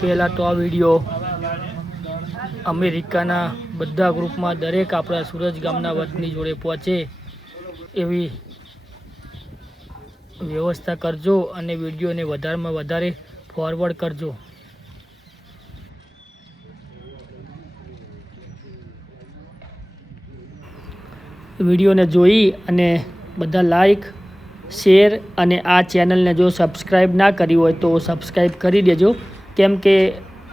પહેલાં તો આ વિડીયો અમેરિકાના બધા ગ્રુપમાં દરેક આપણા સુરજ ગામના વતની જોડે પહોંચે એવી વ્યવસ્થા કરજો અને વિડીયોને વધારેમાં વધારે ફોરવર્ડ કરજો. વિડીયોને જોઈ અને બધા લાઈક શેર અને આ ચેનલને જો સબસ્ક્રાઈબ ના કરી હોય તો સબસ્ક્રાઈબ કરી દેજો, કેમ કે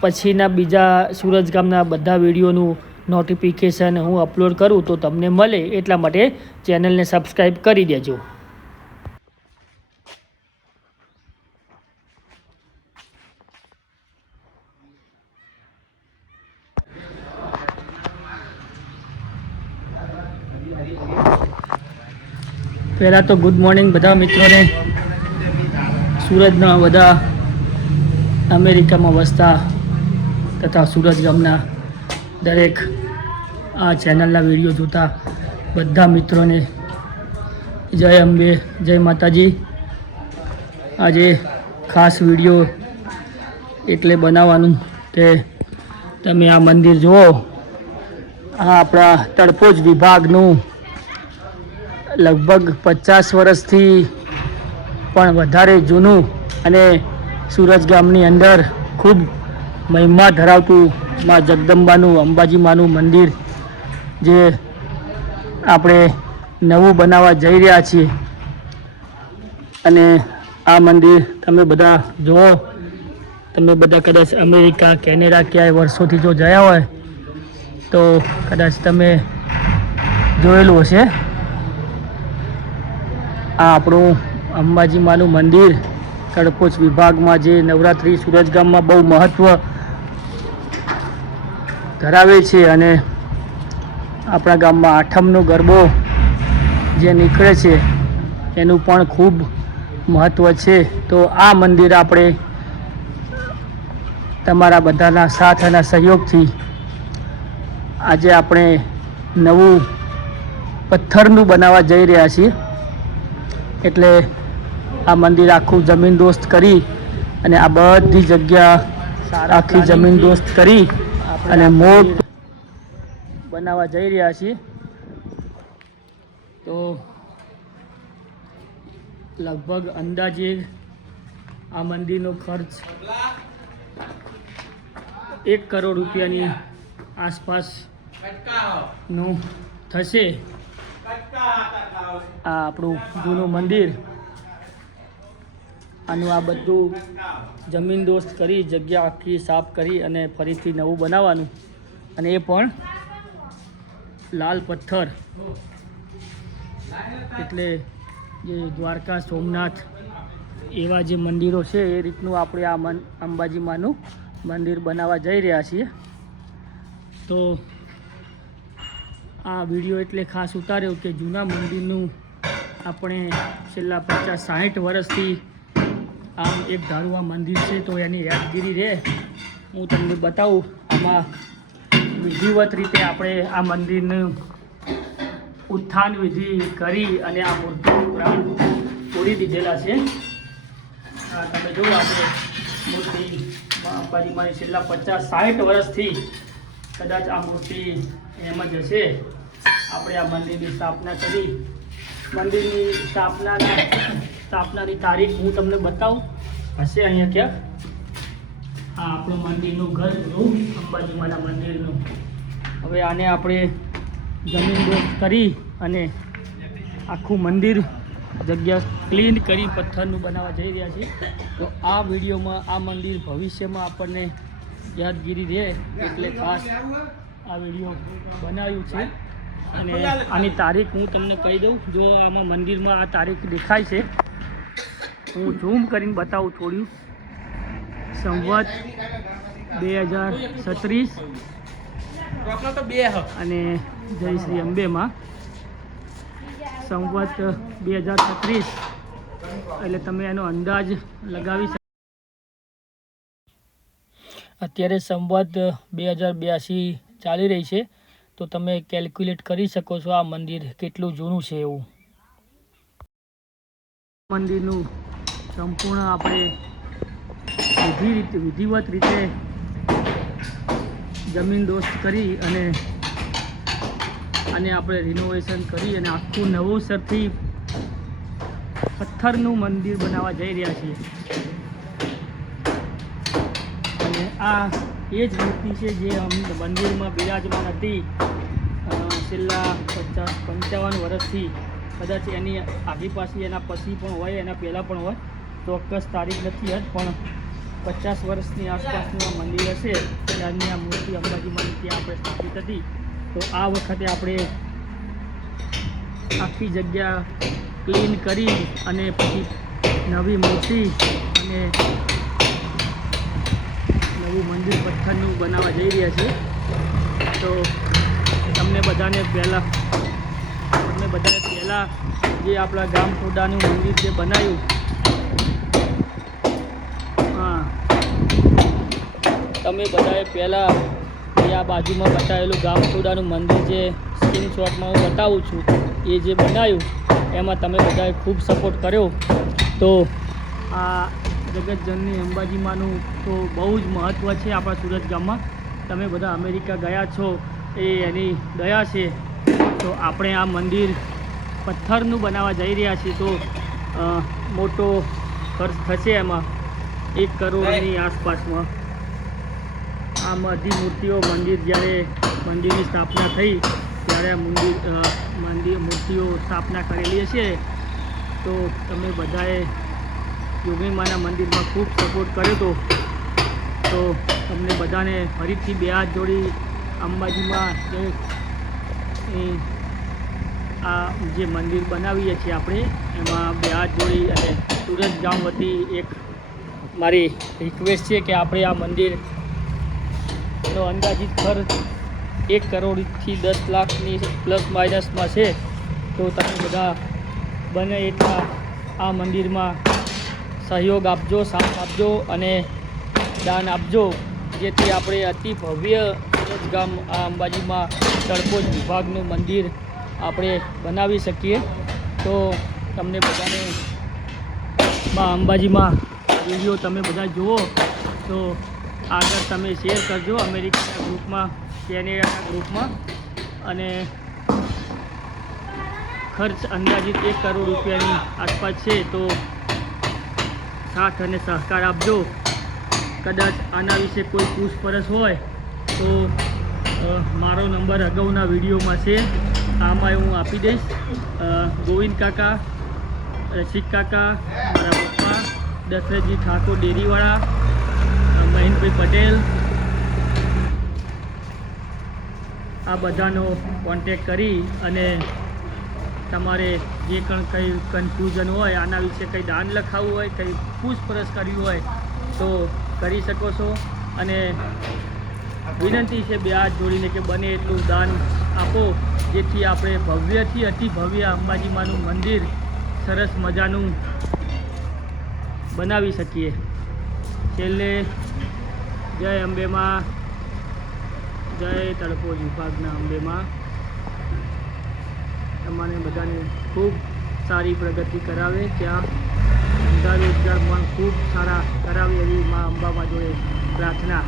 પછીના બીજા સુરજ ગામના બધા વિડીયોનું નોટિફિકેશન હું અપલોડ કરું તો તમને મળે, એટલા માટે ચેનલને સબસ્ક્રાઈબ કરી દેજો. પહેલાં તો ગુડ મોર્નિંગ બધા મિત્રોને, સુરતના બધા અમેરિકામાં વસતા તથા સુરજ ગામના દરેક આ ચેનલના વિડીયો જોતા બધા મિત્રોને જય અંબે, જય માતાજી. આજે ખાસ વિડીયો એટલે બનાવવાનું કે તમે આ મંદિર જુઓ. આ આપણા તળપોજ વિભાગનું લગભગ 50 વર્ષથી પણ વધારે જૂનું અને સુરજ ગામની અંદર ખૂબ મહિમા ધરાવતું માં જગદંબાનું, અંબાજી માનું મંદિર જે આપણે નવું બનાવવા જઈ રહ્યા છીએ. અને આ મંદિર તમે બધા જુઓ. તમે બધા કદાચ અમેરિકા, કેનેડા ક્યાંય વર્ષોથી જો ગયા હોય તો કદાચ તમે જોયેલું હશે. આ આપણું અંબાજી માનું મંદિર તળપોજ વિભાગમાં જે નવરાત્રિ સુરજ ગામમાં બહુ મહત્ત્વ ધરાવે છે અને આપણા ગામમાં આઠમનો ગરબો જે નીકળે છે એનું પણ ખૂબ મહત્ત્વ છે. તો આ મંદિર આપણે તમારા બધાના સાથ અને સહયોગથી આજે આપણે નવું પથ્થરનું બનાવવા જઈ રહ્યા છીએ. એટલે આ મંદિર આખું જમીનદોસ્ત કરી અને આ બધી જગ્યા આખી જમીનદોસ્ત કરી અને મોટ બનાવવા જઈ રહ્યા છીએ. તો લગભગ અંદાજે આ મંદિરનો ખર્ચ 1 કરોડ રૂપિયાની આસપાસનું થશે. આ આપણું જૂનું મંદિર, આનું આ બધું જમીનદોસ્ત કરી, જગ્યા આખી સાફ કરી અને ફરીથી નવું બનાવવાનું, અને એ પણ લાલ પથ્થર. એટલે જે દ્વારકા, સોમનાથ એવા જે મંદિરો છે એ રીતનું આપણે આ અંબાજી માનું મંદિર બનાવવા જઈ રહ્યા છીએ. તો આ વિડીયો એટલે ખાસ ઉતાર્યો કે જૂના મંદિરનું આપણે છેલ્લા 50-60 વર્ષથી આમ એક ધારું આ મંદિર છે તો એની યાદગીરી રહે હું તમને બતાવું. આમાં વિધિવત રીતે આપણે આ મંદિરનું ઉત્થાન વિધિ કરી અને આ મૂર્તિ પ્રાણ તોડી દીધેલા છે. તમે જુઓ, આપણે મૂર્તિ અંબાજીમાં છેલ્લા 50-60 વર્ષથી કદાચ આ મૂર્તિ એમ જ હશે. આપણે આ મંદિરની સ્થાપના કરી. મંદિરની સ્થાપનાની તારીખ હું તમને બતાવું, હશે અહીંયા ક્યાંક. આ આપણું મંદિરનું ઘર હતું, અંબાજીમાના મંદિરનું. હવે આને આપણે જમીનદોસ્ત કરી અને આખું મંદિર જગ્યા ક્લીન કરી પથ્થરનું બનાવવા જઈ રહ્યા છીએ. તો આ વિડીયોમાં આ મંદિર ભવિષ્યમાં આપણને યાદગીરી રહે એટલે ખાસ આ વિડીયો બનાવ્યું છે. અને આની તારીખ હું તમને કહી દઉં. જો આમાં મંદિરમાં આ તારીખ દેખાય છે, હું ઝૂમ કરીને બતાવું થોડું. સંવત 2036 અને જય શ્રી અંબેમાં સંવત 2036, એટલે તમે એનો અંદાજ લગાવી શકો. અત્યારે સંવત 2082 ચાલી રહી છે, તો તમે કેલ્ક્યુલેટ કરી શકો છો આ મંદિર કેટલું જૂનું છે એવું. મંદિરનું સંપૂર્ણ આપણે વિધિવત રીતે જમીન દોસ્ત કરી અને આપણે રિનોવેશન કરી અને આખું નવેસરથી પથ્થરનું મંદિર બનાવવા જઈ રહ્યા છીએ. અને આ એ જ મૂર્તિ છે જે મંદિરમાં બિરાજમાન હતી છેલ્લા 55 વર્ષથી. કદાચ એની આગી પાછી એના પછી પણ હોય, એના પહેલાં પણ હોય, ચોક્કસ તારીખ નથી જ, પણ 50 વર્ષની આસપાસનું મંદિર હશે ત્યારની આ મૂર્તિ અંબાજીમાંની ત્યાં આપણે સ્થાપિત હતી. તો આ વખતે આપણે આખી જગ્યા ક્લીન કરી અને પછી નવી મૂર્તિ અને નવું મંદિર પથ્થરનું બનાવવા જઈ રહ્યા છીએ. તો તમને બધાને પહેલાં જે આપણા ગામ ખોડાનું મંદિર જે બનાવ્યું, હા, તમે બધાએ પહેલાં એ આ બાજુમાં બતાવેલું ગામ ખોડાનું મંદિર જે સ્ક્રીનશોટમાં હું બતાવું છું એ જે બનાવ્યું એમાં તમે બધાએ ખૂબ સપોર્ટ કર્યો. તો આ જગતજનની અંબાજીમાંનું તો બહુ જ મહત્ત્વ છે આપણા સુરત ગામમાં. તમે બધા અમેરિકા ગયા છો એ એની દયા છે. તો આપણે આ મંદિર પથ્થરનું બનાવવા જઈ રહ્યા છીએ. તો મોટો ખર્ચ થશે એમાં 1 કરોડની આસપાસમાં. આ બધી મૂર્તિઓ જ્યારે મંદિરની સ્થાપના થઈ ત્યારે આ મૂર્તિઓ સ્થાપના કરેલી હશે. તો તમે બધાએ યોગીમાના મંદિરમાં ખૂબ સપોર્ટ કર્યો હતો. તો તમને બધાને ફરીથી 2 હાથ જોડી અંબાજીમાં આ જે મંદિર બનાવીએ છીએ આપણે એમાં 2 હાથ જોડી અને સુરત ગામ વતી એક મારી રિક્વેસ્ટ છે કે આપણે આ મંદિરનો અંદાજિત ખર્ચ 1 કરોડથી 10 લાખની પ્લસ માઇનસમાં છે. તો તમે બધા બને એટલા આ મંદિરમાં સહયોગ આપજો, સાથ આપજો અને દાન આપજો, જેથી આપણે અતિ ભવ્ય સુરત ગામ આ અંબાજીમાં તળપોજ વિભાગનું મંદિર આપણે બનાવી શકીએ. તો તમને બધાને અંબાજીમાં વિડીયો તમે બધા જુઓ તો આગળ તમે શેર કરજો અમેરિકાના ગ્રુપમાં, કેનેડાના ગ્રુપમાં. અને ખર્ચ અંદાજિત 1 કરોડ રૂપિયાની આસપાસ છે. તો સાથ અને સહકાર આપજો. કદાચ આના વિશે કોઈ પૂછપરછ હોય તો મારો નંબર અગાઉના વિડીયોમાં છે, આમાં હું આપી દઈશ. ગોવિંદ કાકા, રસિક કાકા, મારા પપ્પા, દશરથજી ઠાકોર ડેરીવાળા, મહેન્દ્રભાઈ પટેલ, આ બધાનો કોન્ટેક કરી અને તમારે જે કંઈ કન્ફ્યુઝન હોય, આના વિશે કંઈ દાન લખાવવું હોય, કંઈ પૂછપરછ કરવી હોય તો કરી શકો છો. અને વિનંતી છે 2 હાથ જોડીને કે બને એટલું દાન આપો, જેથી આપણે ભવ્યથી અતિ ભવ્ય અંબાજીમાંનું મંદિર સરસ મજાનું બનાવી શકીએ. છેલ્લે જય અંબેમાં, જય તળપોજ વિભાગના અંબેમાં. તમારે બધાને ખૂબ સારી પ્રગતિ કરાવે, ત્યાં ધંધા રોજગાર પણ ખૂબ સારા કરાવે એવી મા અંબામાં જોડે પ્રાર્થના.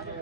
આજે